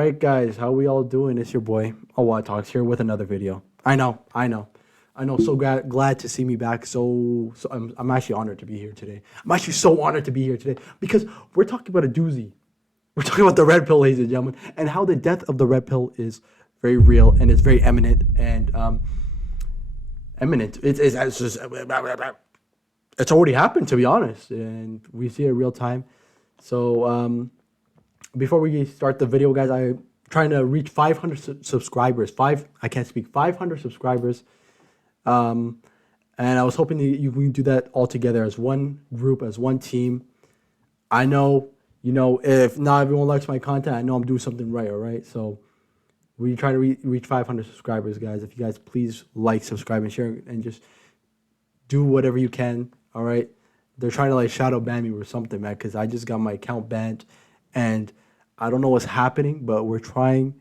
right, guys, how we all doing? It's your boy, Awad Talks, here with another video. I know. So glad to see me back. So I'm actually honored to be here today. I'm actually so honored to be here today because we're talking about a doozy. We're talking about the red pill, ladies and gentlemen, and how the death of the red pill is very real and it's very eminent and eminent. It's already happened, to be honest, and we see it real time. So before we start the video, guys, I'm trying to reach 500 subscribers. 500 subscribers. And I was hoping we can do that all together as one group, as one team. I know, if not everyone likes my content, I know I'm doing something right, all right? So we try to reach 500 subscribers, guys. If you guys please like, subscribe, and share, and just do whatever you can, all right? They're trying to shadow ban me or something, man, because I just got my account banned, and I don't know what's happening, but we're trying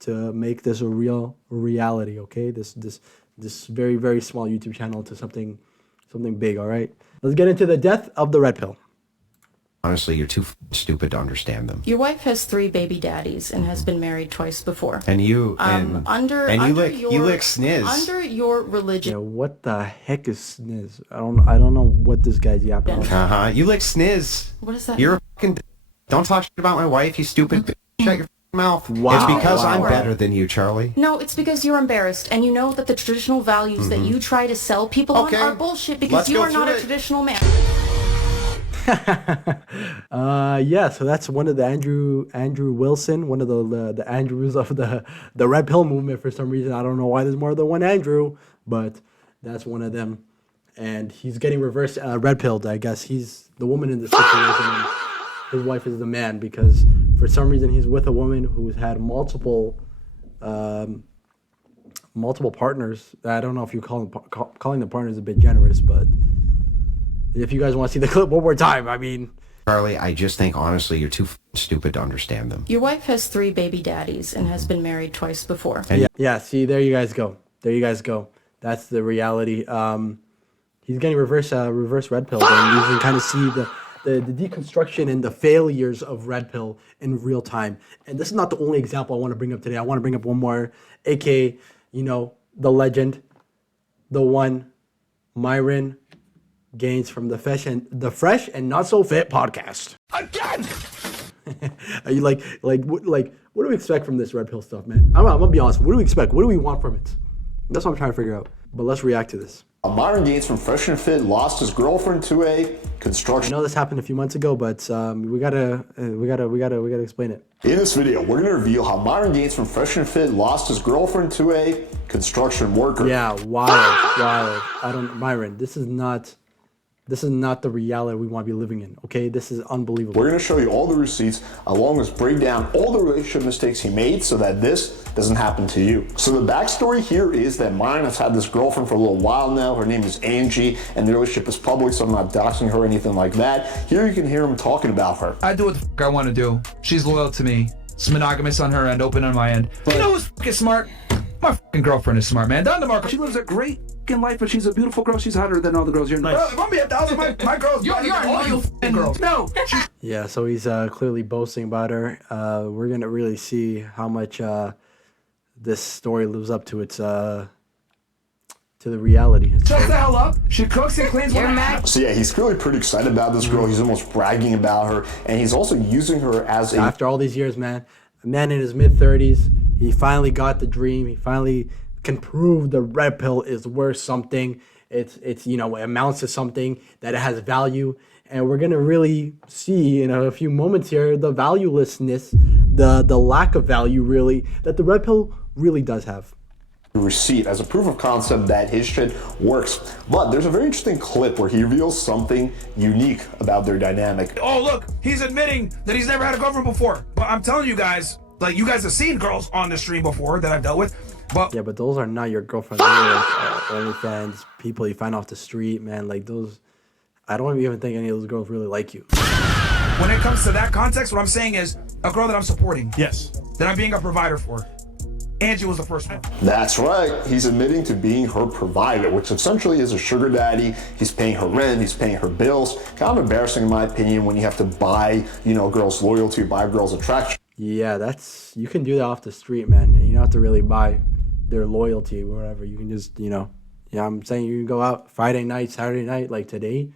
to make this a real reality, okay? This very, very small YouTube channel to something big, all right? Let's get into the death of the red pill. Honestly, you're too stupid to understand them. Your wife has 3 baby daddies and has been married twice before. And you lick sniz. Under your religion. Yeah, what the heck is sniz? I don't know what this guy's yapping about. You lick sniz. What is that? You're a fucking. Don't talk shit about my wife, you stupid bitch. Shut your mouth. Wow. It's because I'm Wow. better than you, Charlie. No, it's because you're embarrassed, and you know that the traditional values that you try to sell people on are bullshit because Let's you go are not through a it. traditional man. Yeah, so that's one of the Andrew Wilson, one of the Andrews of the red pill movement for some reason. I don't know why there's more than one Andrew, but that's one of them. And he's getting reverse red pilled. I guess he's the woman in the situation and his wife is the man because for some reason he's with a woman who's had multiple partners. I don't know if you calling the partners a bit generous, but if you guys want to see the clip one more time, I mean... Charlie, I just think, honestly, you're too stupid to understand them. Your wife has 3 baby daddies and has been married twice before. Yeah, see, there you guys go. That's the reality. He's getting reverse red pill, and you can kind of see the deconstruction and the failures of red pill in real time. And this is not the only example I want to bring up today. I want to bring up one more, aka, the legend, the one, Myron Gaines from the Fresh and Not So Fit podcast. Again. Are you what do we expect from this red pill stuff, man? I'm gonna be honest. What do we expect? What do we want from it? That's what I'm trying to figure out. But let's react to this. Myron Gaines from Fresh and Fit lost his girlfriend to a construction. I know this happened a few months ago, but we gotta explain it. In this video, we're gonna reveal how Myron Gaines from Fresh and Fit lost his girlfriend to a construction worker. Yeah, wild. Myron, this is not the reality we want to be living in, okay? This is unbelievable. We're going to show you all the receipts, along with break down all the relationship mistakes he made so that this doesn't happen to you. So the backstory here is that Myron has had this girlfriend for a little while now. Her name is Angie, and the relationship is public, so I'm not doxing her or anything like that. Here you can hear him talking about her. I do what the fuck I want to do. She's loyal to me. It's monogamous on her end, open on my end. But you know who's fucking smart? My fucking girlfriend is smart, man. Don DeMarco. She lives a great fucking life, but she's a beautiful girl. She's hotter than all the girls. You're nice. Bro, if I'm be 1,000, my girl's You're all you fucking girls. No. Yeah, so he's clearly boasting about her. We're gonna really see how much this story lives up to its to the reality. Shut the hell up. She cooks and cleans. You're mad. So yeah, he's clearly pretty excited about this girl. He's almost bragging about her, and he's also using her as a... After all these years, man, a man in his mid-30s, he finally got the dream. He finally can prove the red pill is worth something. It amounts to something, that it has value. And we're going to really see in a few moments here the valuelessness, the lack of value really, that the red pill really does have. Receipt as a proof of concept that his shit works. But there's a very interesting clip where he reveals something unique about their dynamic. Oh, look, he's admitting that he's never had a girlfriend before. But I'm telling you guys, you guys have seen girls on the stream before that I've dealt with. But yeah, but those are not your girlfriends. Those are OnlyFans, people you find off the street, man. Those, I don't even think any of those girls really like you. when it comes to that context, what I'm saying is a girl that I'm supporting. Yes. That I'm being a provider for. Angie was the first one. That's right. He's admitting to being her provider, which essentially is a sugar daddy. He's paying her rent, he's paying her bills. Kind of embarrassing in my opinion when you have to buy, girls' loyalty, buy girls' attraction. Yeah, you can do that off the street, man. And you don't have to really buy their loyalty or whatever. You can just, yeah, I'm saying you can go out Friday night, Saturday night, like today,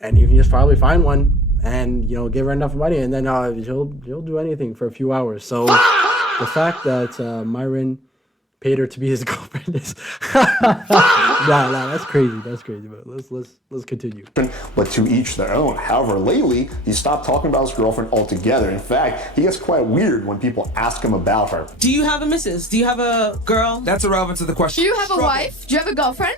and you can just probably find one and, give her enough money, and then she'll do anything for a few hours. So the fact that Myron paid her to be his girlfriend is that's crazy. That's crazy. But let's continue. But to each their own. However, lately, he stopped talking about his girlfriend altogether. In fact, he gets quite weird when people ask him about her. Do you have a missus? Do you have a girl? That's irrelevant to the question. Do you have a wife? Do you have a girlfriend?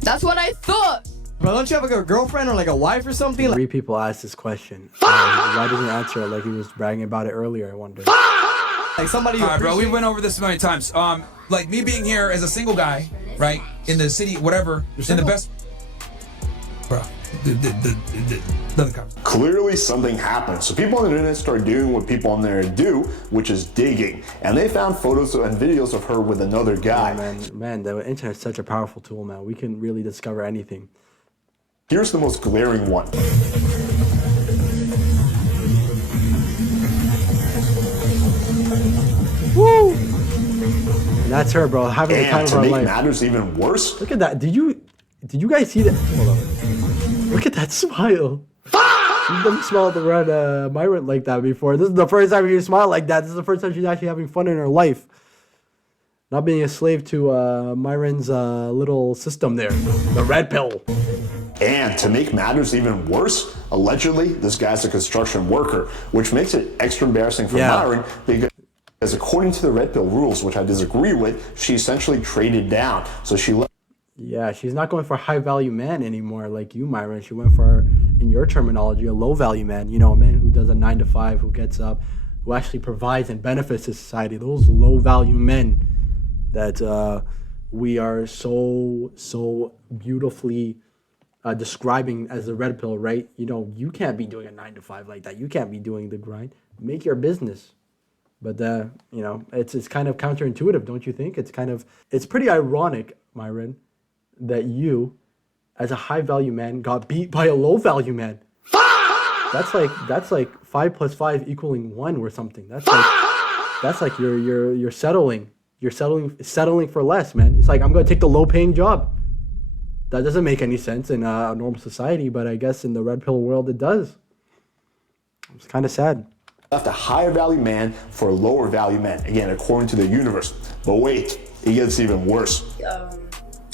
That's what I thought. Bro, don't you have a girlfriend or like a wife or something? Three people asked this question. Why didn't he answer it like he was bragging about it earlier? I wonder. Like somebody. All right, bro, we went over this many times. Like me being here as a single guy, right, in the city, whatever, in the best. Bro, Clearly something happened. So people on the internet started doing what people on there do, which is digging. And they found photos and videos of her with another guy. Yeah, man, the internet's such a powerful tool, man. We can really discover anything. Here's the most glaring one. Woo! And that's her, bro. Having the time And of to her make life. matters even worse, Look at that. Did you guys see that? Hold on. Look at that smile. You've never smiled around Myron like that before. This is the first time she smiled like that. This is the first time she's actually having fun in her life. Not being a slave to Myron's little system there. The red pill. and to make matters even worse, allegedly this guy's a construction worker, which makes it extra embarrassing for Myron because according to the RedPill rules, which I disagree with, she essentially traded down. So she left. Yeah, she's not going for a high-value man anymore like you, Myron. She went for, in your terminology, a low-value man. You know, a man who does a 9-to-5, who gets up, who actually provides and benefits to society. Those low-value men that we are so beautifully describing as the red pill, right? You know, you can't be doing a 9-to-5 like that. You can't be doing the grind. Make your business. But, you know, it's kind of counterintuitive, don't you think? It's pretty ironic, Myron, that you, as a high-value man, got beat by a low-value man. That's like 5 plus 5 equaling 1 or something. That's like you're settling. You're settling for less, man. It's like, I'm gonna take the low-paying job. That doesn't make any sense in a normal society, but I guess in the red pill world it does. It's kind of sad. Left a higher value man for a lower value man, again, according to the universe. But wait, it gets even worse.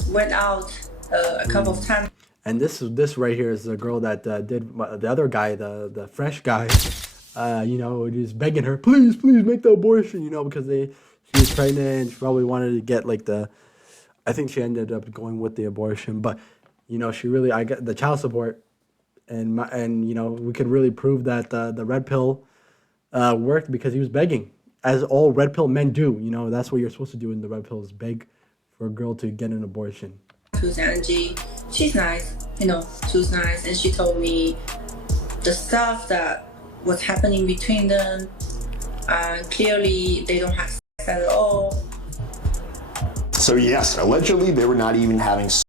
Went out a couple of times. And this right here is the girl that did the other guy, the fresh guy, you know, just begging her, please make the abortion, you know, because she was pregnant and she probably wanted to get like I think she ended up going with the abortion, but you know, I got the child support, and you know, we could really prove that the red pill worked because he was begging, as all red pill men do. You know, that's what you're supposed to do in the red pill, is beg for a girl to get an abortion. Who's Angie? She's nice, you know, she was nice, and she told me the stuff that was happening between them. Clearly, they don't have sex at all. So yes, allegedly they were not even having sex.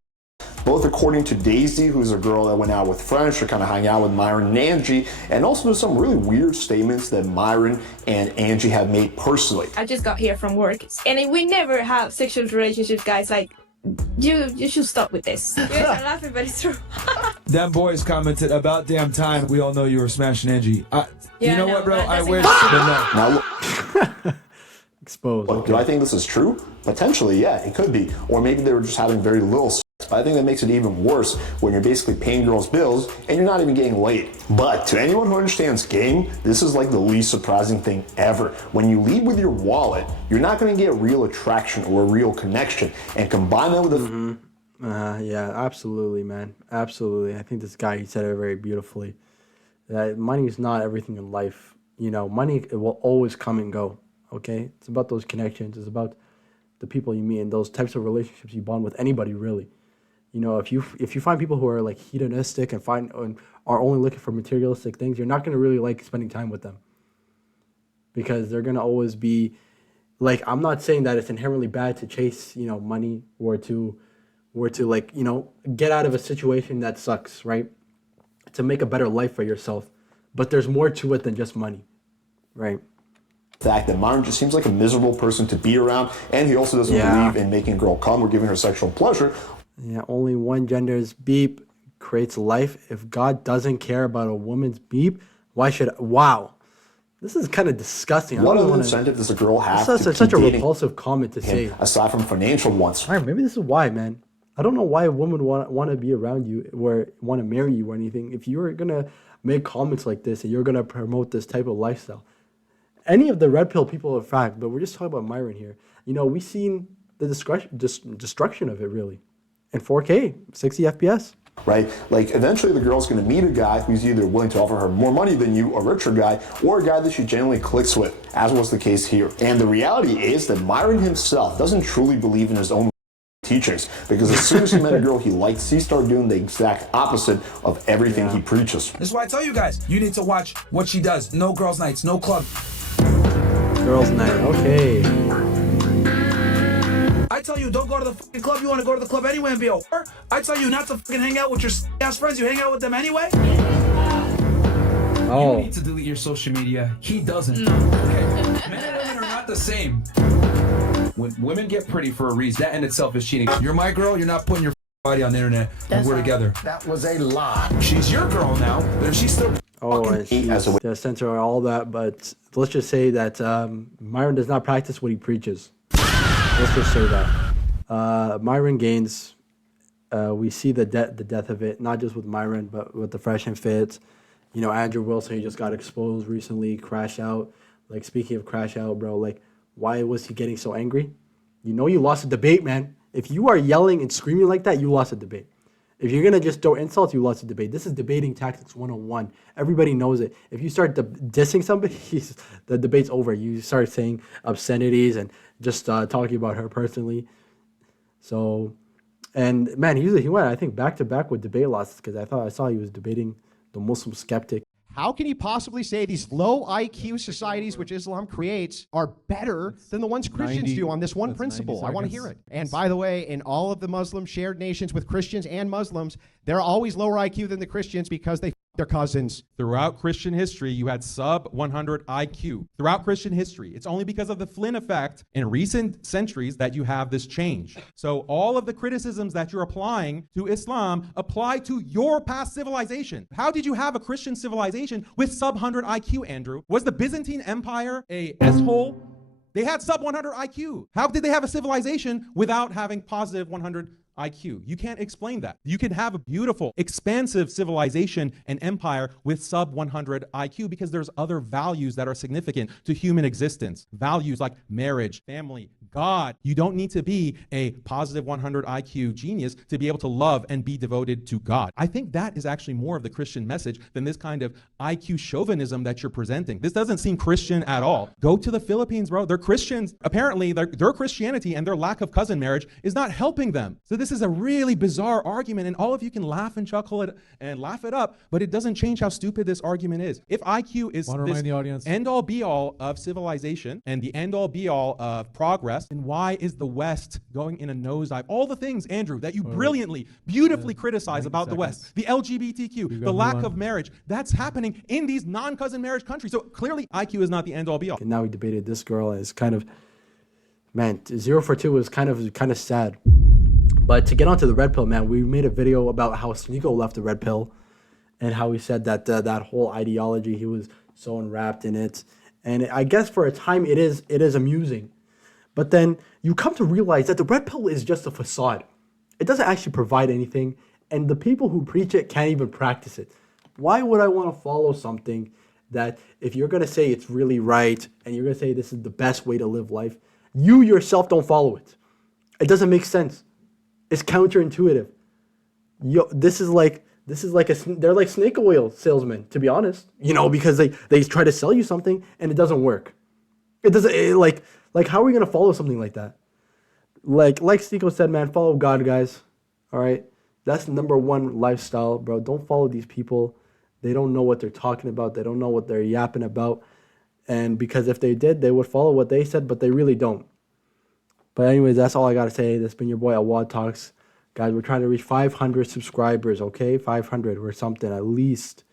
Both according to Daisy, who's a girl that went out with friends to kind of hang out with Myron and Angie, and also there's some really weird statements that Myron and Angie have made personally. I just got here from work, and we never have sexual relationships, guys. Like, you should stop with this. You guys are laughing, but it's true. Them boys commented about damn time. We all know you were smashing Angie. You know what, bro? I wish, but no. Now, exposed. Look, do I think this is true? Potentially, yeah, it could be. Or maybe they were just having very little sex. But I think that makes it even worse when you're basically paying girls' bills and you're not even getting laid. But to anyone who understands game, this is like the least surprising thing ever. When you lead with your wallet, you're not going to get real attraction or a real connection. And combine that with Yeah, absolutely, man. Absolutely. I think this guy, he said it very beautifully. That money is not everything in life. You know, money, it will always come and go. Okay? It's about those connections. It's about the people you meet and those types of relationships you bond with anybody, really. You know, if you find people who are like hedonistic and are only looking for materialistic things, you're not going to really like spending time with them. Because they're going to always be like, I'm not saying that it's inherently bad to chase, you know, money or to like, you know, get out of a situation that sucks, right? To make a better life for yourself. But there's more to it than just money. Right. Fact that Myron just seems like a miserable person to be around, and he also doesn't believe in making a girl come or giving her sexual pleasure. Yeah, only one gender's beep creates life. If God doesn't care about a woman's beep, why should... Wow. This is kind of disgusting. What other incentive does a girl have to keep such a dating repulsive comment to say. Aside from financial ones. All right, maybe this is why, man. I don't know why a woman want to be around you or want to marry you or anything. If you're going to make comments like this and you're going to promote this type of lifestyle. Any of the red pill people, in fact, but we're just talking about Myron here. You know, we've seen the destruction of it, really. In 4K, 60 FPS. Right? Like, eventually the girl's going to meet a guy who's either willing to offer her more money than you, a richer guy, or a guy that she genuinely clicks with, as was the case here. And the reality is that Myron himself doesn't truly believe in his own teachings, because as soon as he met a girl he liked, he started doing the exact opposite of everything he preaches. This is why I tell you guys, you need to watch what she does. No girls' nights, no club. Girls' night, okay. I tell you, don't go to the fucking club. You want to go to the club anyway and be a whore? I tell you not to fucking hang out with your ass friends. You hang out with them anyway? You need to delete your social media. He doesn't. Okay. Men and women are not the same. When women get pretty for a reason, that in itself is cheating. You're my girl, you're not putting your body on the internet, and we're together. That was a lie. She's your girl now, but if she's still and she's to censor all that, but let's just say that Myron does not practice what he preaches. Let's just say that. Myron Gaines, we see the death of it, not just with Myron, but with the Fresh and Fit. You know, Andrew Wilson, he just got exposed recently, Crash Out. Like, speaking of Crash Out, bro, like, why was he getting so angry? You know you lost a debate, man. If you are yelling and screaming like that, you lost a debate. If you're going to just throw insults, you lost a debate. This is debating tactics 101. Everybody knows it. If you start dissing somebody, the debate's over. You start saying obscenities and just talking about her personally. So, and man, he went, I think, back to back with debate losses, because I saw he was debating the Muslim skeptic. How can you possibly say these low IQ societies which Islam creates are better than the ones Christians do on this one principle? I want to hear it. And by the way, in all of the Muslim shared nations with Christians and Muslims, they're always lower IQ than the Christians because they f their cousins. Throughout Christian history, you had sub 100 IQ. Throughout Christian history, it's only because of the Flynn effect in recent centuries that you have this change. So all of the criticisms that you're applying to Islam apply to your past civilization. How did you have a Christian civilization with sub 100 IQ, Andrew? Was the Byzantine Empire a S-hole? They had sub 100 IQ. How did they have a civilization without having positive 100 IQ? You can't explain that. You can have a beautiful, expansive civilization and empire with sub 100 IQ because there's other values that are significant to human existence. Values like marriage, family, God. You don't need to be a positive 100 IQ genius to be able to love and be devoted to God. I think that is actually more of the Christian message than this kind of IQ chauvinism that you're presenting. This doesn't seem Christian at all. Go to the Philippines, bro. They're Christians. Apparently, their Christianity and their lack of cousin marriage is not helping them. So this is a really bizarre argument, and all of you can laugh and chuckle it and laugh it up, but it doesn't change how stupid this argument is. If IQ is this end-all be-all of civilization and the end-all be-all of progress, then why is the West going in a nosedive? All the things, Andrew, that you brilliantly, beautifully criticize about the West, the LGBTQ, the lack of marriage, that's happening in these non-cousin marriage countries. So clearly IQ is not the end-all be-all. And now we debated this girl, and it's kind of, man, 0 for 2 was kind of sad. But to get onto the red pill, man, we made a video about how Sneeko left the red pill and how he said that that whole ideology, he was so enwrapped in it. And I guess for a time it is amusing. But then you come to realize that the red pill is just a facade. It doesn't actually provide anything. And the people who preach it can't even practice it. Why would I want to follow something that if you're going to say it's really right and you're going to say this is the best way to live life, you yourself don't follow it? It doesn't make sense. It's counterintuitive. They're like snake oil salesmen, to be honest. You know, because they try to sell you something and it doesn't work. It doesn't like how are we gonna follow something like that? Like Sneeko said, man, follow God, guys. All right, that's the #1 lifestyle, bro. Don't follow these people. They don't know what they're talking about. They don't know what they're yapping about. And because if they did, they would follow what they said, but they really don't. But anyways, that's all I got to say. That's been your boy at Wad Talks. Guys, we're trying to reach 500 subscribers, okay? 500 or something at least.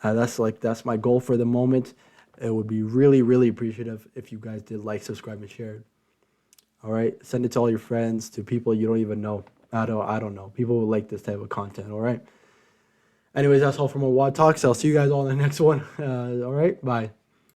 That's my goal for the moment. it would be really, really appreciative if you guys did like, subscribe, and share it. All right, send it to all your friends, to people you don't even know. I don't know. People will like this type of content. All right. Anyways, that's all from our WOD Talks. I'll see you guys all in the next one. All right, bye.